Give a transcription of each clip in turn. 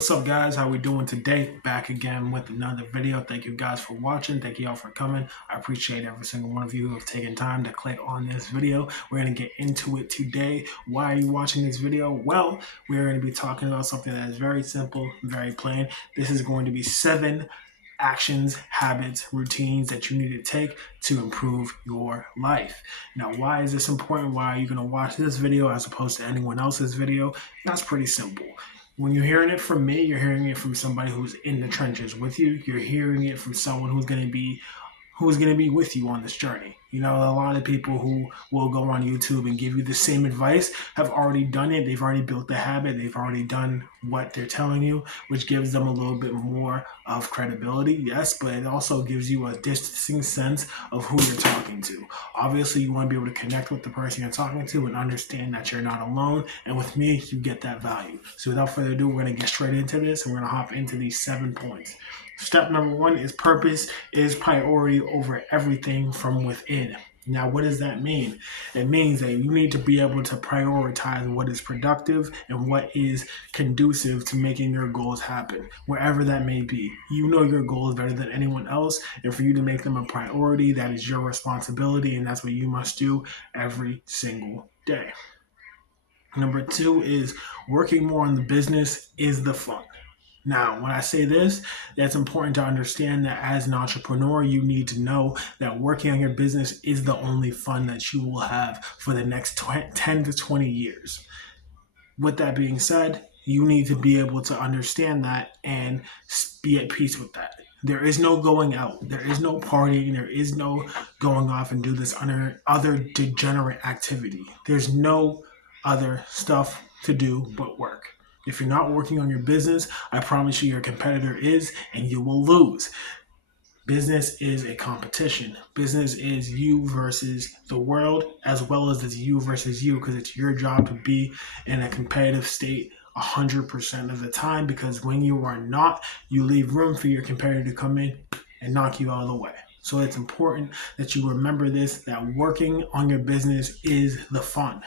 What's up, guys? How we doing today? Back again with another video. Thank you guys for watching. Thank you all for coming. I appreciate every single one of you who have taken time to click on this video. We're going to get into it today. Why are you watching this video? Well, we're going to be talking about something that is very simple, very plain. This is going to be 7 actions, habits, routines that you need to take to improve your life. Now, why is this important? Why are you going to watch this video as opposed to anyone else's video? That's pretty simple. When you're hearing it from me, you're hearing it from somebody who's in the trenches with you. You're hearing it from someone who's going to be with you on this journey. You know, a lot of people who will go on YouTube and give you the same advice have already done it. They've already built the habit. They've already done what they're telling you, which gives them a little bit more of credibility, yes, but it also gives you a distinct sense of who you're talking to. Obviously, you want to be able to connect with the person you're talking to and understand that you're not alone. And with me, you get that value. So without further ado, we're going to get straight into this and we're going to hop into these 7 points. Step number 1 is purpose is priority over everything from within. Now, what does that mean? It means that you need to be able to prioritize what is productive and what is conducive to making your goals happen, wherever that may be. You know your goals better than anyone else, and for you to make them a priority, that is your responsibility, and that's what you must do every single day. Number 2 is working more on the business is the fun. Now, when I say this, that's important to understand that as an entrepreneur, you need to know that working on your business is the only fun that you will have for the next 10 to 20 years. With that being said, you need to be able to understand that and be at peace with that. There is no going out. There is no partying. There is no going off and do this other degenerate activity. There's no other stuff to do but work. If you're not working on your business, I promise you your competitor is, and you will lose. Business is a competition. Business is you versus the world, as well as it's you versus you, because it's your job to be in a competitive state 100% of the time, because when you are not, you leave room for your competitor to come in and knock you out of the way. So it's important that you remember this, that working on your business is the fun.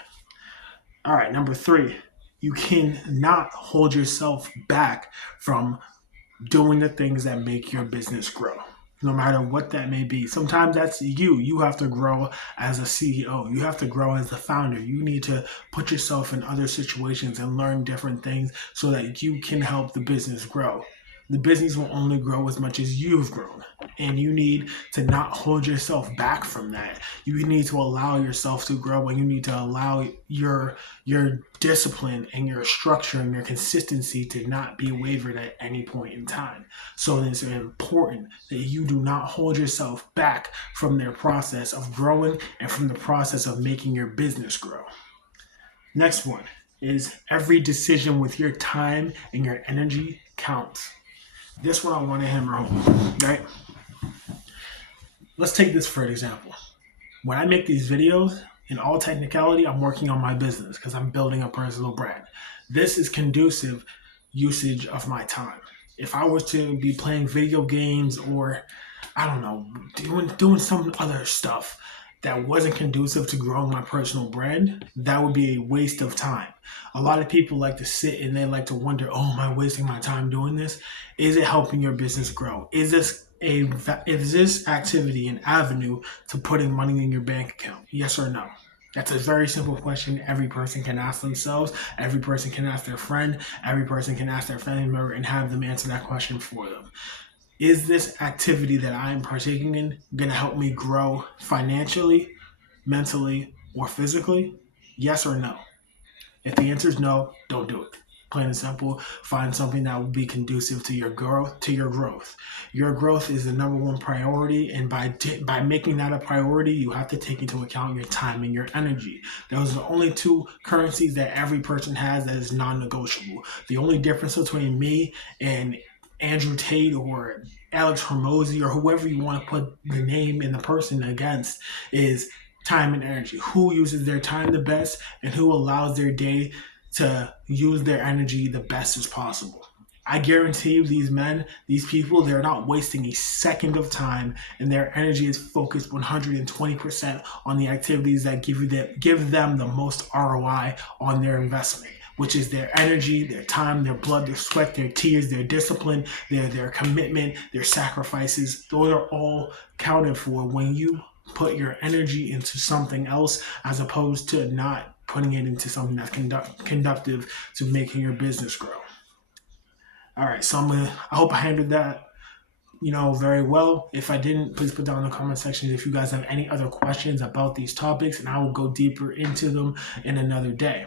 All right, number 3. You cannot hold yourself back from doing the things that make your business grow, no matter what that may be. Sometimes that's you. You have to grow as a CEO. You have to grow as the founder. You need to put yourself in other situations and learn different things so that you can help the business grow. The business will only grow as much as you've grown, and you need to not hold yourself back from that. You need to allow yourself to grow, and you need to allow your discipline and your structure and your consistency to not be wavered at any point in time. So it's important that you do not hold yourself back from their process of growing and from the process of making your business grow. Next one is every decision with your time and your energy counts. This one I want to hammer home, right? Let's take this for an example. When I make these videos, in all technicality, I'm working on my business because I'm building a personal brand. This is conducive usage of my time. If I was to be playing video games or, I don't know, doing some other stuff that wasn't conducive to growing my personal brand, that would be a waste of time. A lot of people like to sit and they like to wonder, oh, am I wasting my time doing this? Is it helping your business grow? Is this activity an avenue to putting money in your bank account? Yes or no? That's a very simple question every person can ask themselves. Every person can ask their friend. Every person can ask their family member and have them answer that question for them. Is this activity that I am partaking in going to help me grow financially, mentally, or physically? Yes or no? If the answer is no, don't do it. Plain and simple, find something that will be conducive to your growth. Your growth is the number one priority, and by making that a priority, you have to take into account your time and your energy. Those are the only 2 currencies that every person has that is non-negotiable. The only difference between me and Andrew Tate or Alex Hormozy or whoever you want to put the name and the person against is time and energy. Who uses their time the best and who allows their day to use their energy the best as possible. I guarantee you these people, they're not wasting a second of time, and their energy is focused 120% on the activities that give them the most ROI on their investment, which is their energy, their time, their blood, their sweat, their tears, their discipline, their commitment, their sacrifices. Those are all counted for when you put your energy into something else as opposed to not putting it into something that's conductive to making your business grow. All right, so I hope I handled that very well. If I didn't, please put down in the comment section if you guys have any other questions about these topics, and I will go deeper into them in another day.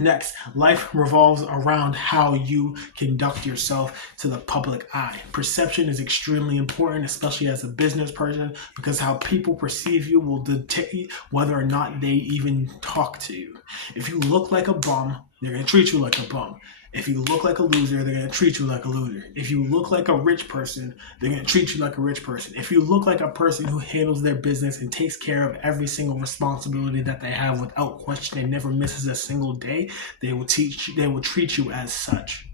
Next, life revolves around how you conduct yourself to the public eye. Perception is extremely important, especially as a business person, because how people perceive you will dictate whether or not they even talk to you. If you look like a bum, they're going to treat you like a bum. If you look like a loser, they're going to treat you like a loser. If you look like a rich person, they're going to treat you like a rich person. If you look like a person who handles their business and takes care of every single responsibility that they have without question and never misses a single day, they will treat you as such.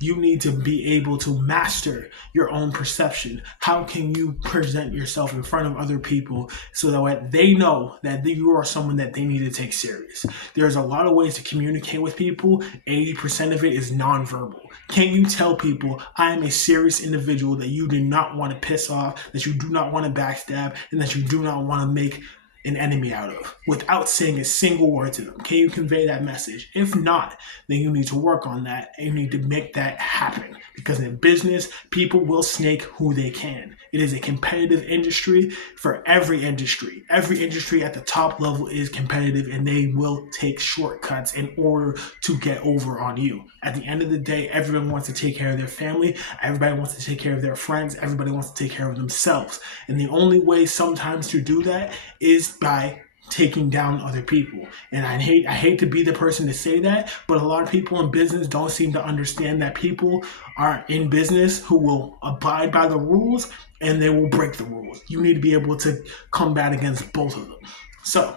You need to be able to master your own perception. How can you present yourself in front of other people so that they know that you are someone that they need to take serious? There's a lot of ways to communicate with people. 80% of it is nonverbal. Can you tell people, I am a serious individual that you do not want to piss off, that you do not want to backstab, and that you do not want to make an enemy out of, without saying a single word to them? Can you convey that message? If not, then you need to work on that, and you need to make that happen, because in business, people will snake who they can. It is a competitive industry for every industry. Every industry at the top level is competitive, and they will take shortcuts in order to get over on you. At the end of the day, everyone wants to take care of their family. Everybody wants to take care of their friends. Everybody wants to take care of themselves. And the only way sometimes to do that is by taking down other people. And I hate to be the person to say that, but a lot of people in business don't seem to understand that people are in business who will abide by the rules and they will break the rules. You need to be able to combat against both of them. So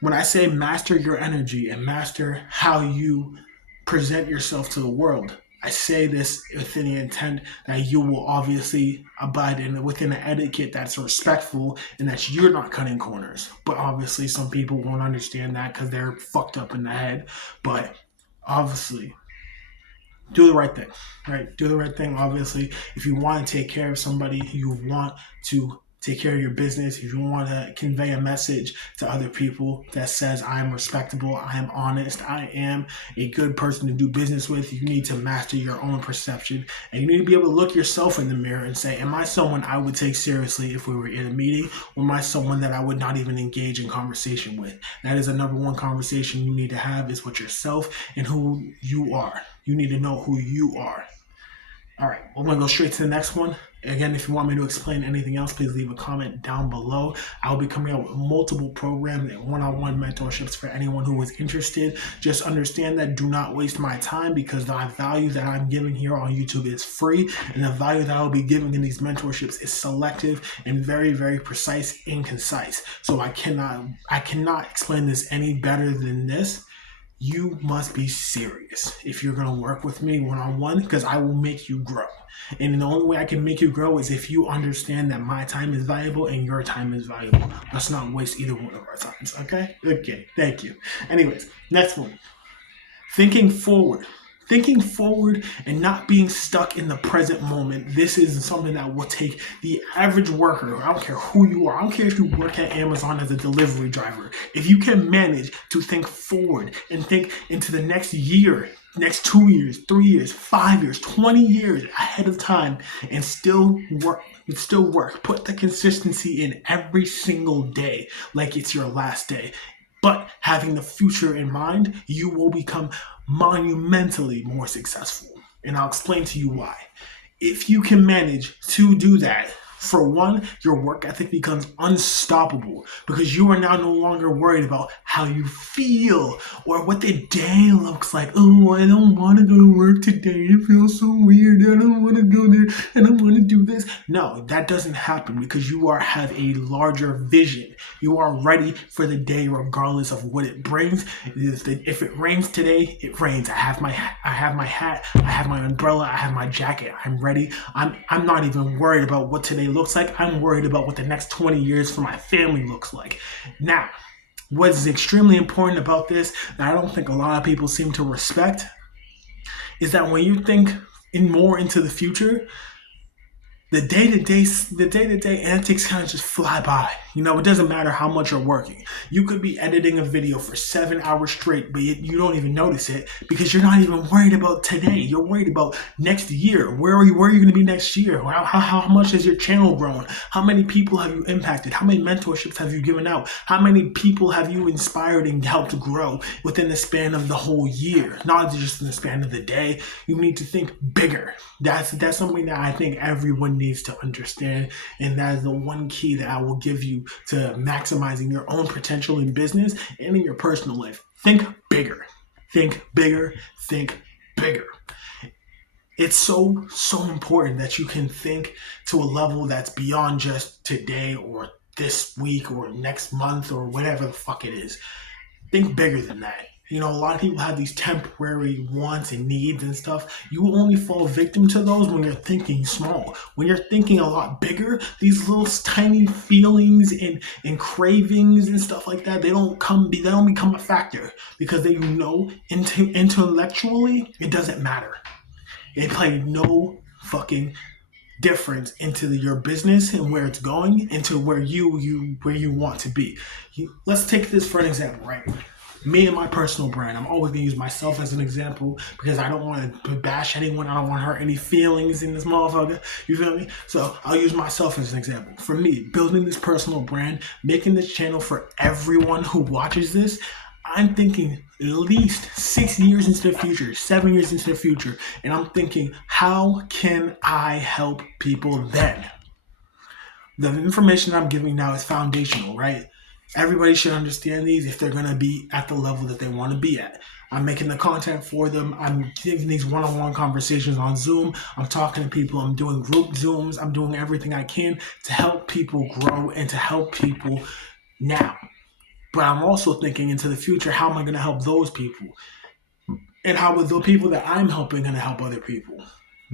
when I say master your energy and master how you present yourself to the world, I say this within the intent that you will obviously abide within an etiquette that's respectful and that you're not cutting corners. But obviously some people won't understand that because they're fucked up in the head. But obviously, do the right thing, right? Do the right thing, obviously. If you want to take care of somebody, you want to take care of your business, if you want to convey a message to other people that says, I am respectable, I am honest, I am a good person to do business with, you need to master your own perception. And you need to be able to look yourself in the mirror and say, am I someone I would take seriously if we were in a meeting? Or am I someone that I would not even engage in conversation with? That is the number one conversation you need to have, is with yourself and who you are. You need to know who you are. All right, we're going to go straight to the next one. Again, if you want me to explain anything else, please leave a comment down below. I'll be coming out with multiple programs and one-on-one mentorships for anyone who is interested. Just understand that do not waste my time, because the value that I'm giving here on YouTube is free, and the value that I'll be giving in these mentorships is selective and very, very precise and concise. So I cannot explain this any better than this. You must be serious if you're going to work with me one-on-one, because I will make you grow. And the only way I can make you grow is if you understand that my time is valuable and your time is valuable. Let's not waste either one of our times, okay? Okay, thank you. Anyways, next one. Thinking forward. Thinking forward and not being stuck in the present moment. This is something that will take the average worker. I don't care who you are. I don't care if you work at Amazon as a delivery driver. If you can manage to think forward and think into the next year, next 2 years, 3 years, 5 years, 20 years ahead of time, and still work, put the consistency in every single day like it's your last day. But having the future in mind, you will become monumentally more successful. And I'll explain to you why. If you can manage to do that, for one, your work ethic becomes unstoppable, because you are now no longer worried about how you feel or what the day looks like. Oh, I don't want to go to work today. It feels so weird. I don't want to go there and I want to do this. No, that doesn't happen, because you have a larger vision. You are ready for the day regardless of what it brings. If it rains today, it rains. I have my hat, I have my umbrella, I have my jacket. I'm ready. I'm not even worried about what today looks like. I'm worried about what the next 20 years for my family looks like. Now, What's extremely important about this that I don't think a lot of people seem to respect is that when you think more into the future, the day-to-day antics kind of just fly by. It doesn't matter how much you're working. You could be editing a video for 7 hours straight, but you don't even notice it because you're not even worried about today. You're worried about next year. Where are you going to be next year? How much has your channel grown? How many people have you impacted? How many mentorships have you given out? How many people have you inspired and helped grow within the span of the whole year? Not just in the span of the day. You need to think bigger. That's something that I think everyone needs to understand, and that is the one key that I will give you to maximizing your own potential in business and in your personal life. Think bigger. Think bigger. Think bigger. It's so important that you can think to a level that's beyond just today or this week or next month or whatever the fuck it is. Think bigger than that. A lot of people have these temporary wants and needs and stuff. You will only fall victim to those when you're thinking small. When you're thinking a lot bigger, these little tiny feelings and cravings and stuff like that, they don't become a factor because intellectually, it doesn't matter. It played no fucking difference into your business and where it's going, into where you want to be. Let's take this for an example, right? Me and my personal brand. I'm always going to use myself as an example because I don't want to bash anyone. I don't want to hurt any feelings in this motherfucker. You feel me? So I'll use myself as an example. For me, building this personal brand, making this channel for everyone who watches this, I'm thinking at least 6 years into the future, 7 years into the future. And I'm thinking, how can I help people then? The information I'm giving now is foundational, right? Everybody should understand these if they're going to be at the level that they want to be at. I'm making the content for them. I'm giving these one-on-one conversations on Zoom. I'm talking to people. I'm doing group Zooms. I'm doing everything I can to help people grow and to help people now. But I'm also thinking into the future, how am I going to help those people? And how are the people that I'm helping going to help other people?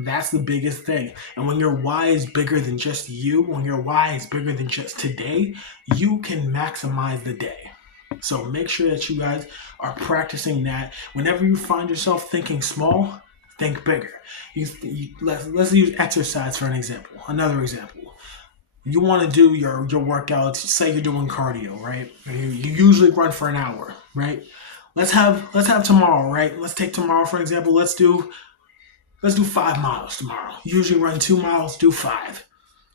That's the biggest thing. And when your why is bigger than just you, when your why is bigger than just today, you can maximize the day. So make sure that you guys are practicing that. Whenever you find yourself thinking small, think bigger. Let's use exercise for an example. Another example. You want to do your workouts. Say you're doing cardio, right? You usually run for an hour, right? Let's have tomorrow, right? Let's take tomorrow for example. Let's do 5 miles tomorrow. Usually run 2 miles, do 5.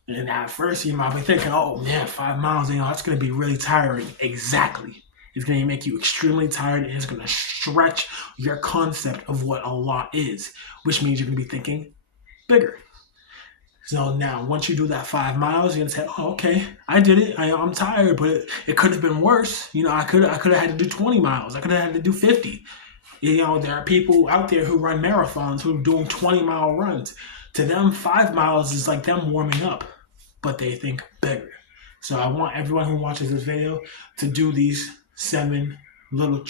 And at first you might be thinking, oh man, 5 miles, that's going to be really tiring. Exactly. It's going to make you extremely tired and it's going to stretch your concept of what a lot is, which means you're going to be thinking bigger. So now, once you do that 5 miles, you're going to say, oh, okay, I did it. I'm tired, but it could have been worse. I could have had to do 20 miles. I could have had to do 50. There are people out there who run marathons who are doing 20-mile runs. To them, 5 miles is like them warming up, but they think bigger. So I want everyone who watches this video to do these 7 little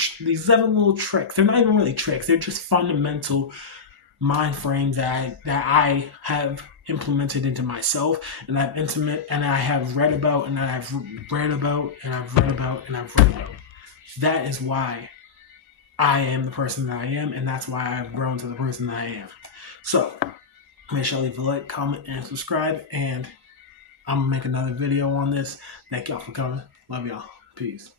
tricks. They're not even really tricks. They're just fundamental mind frames that I have implemented into myself, and I have read about, and I've read about, and I've read about, and I've read about. That is why I am the person that I am, and that's why I've grown to the person that I am. So, make sure to leave a like, comment, and subscribe, and I'm going to make another video on this. Thank y'all for coming. Love y'all. Peace.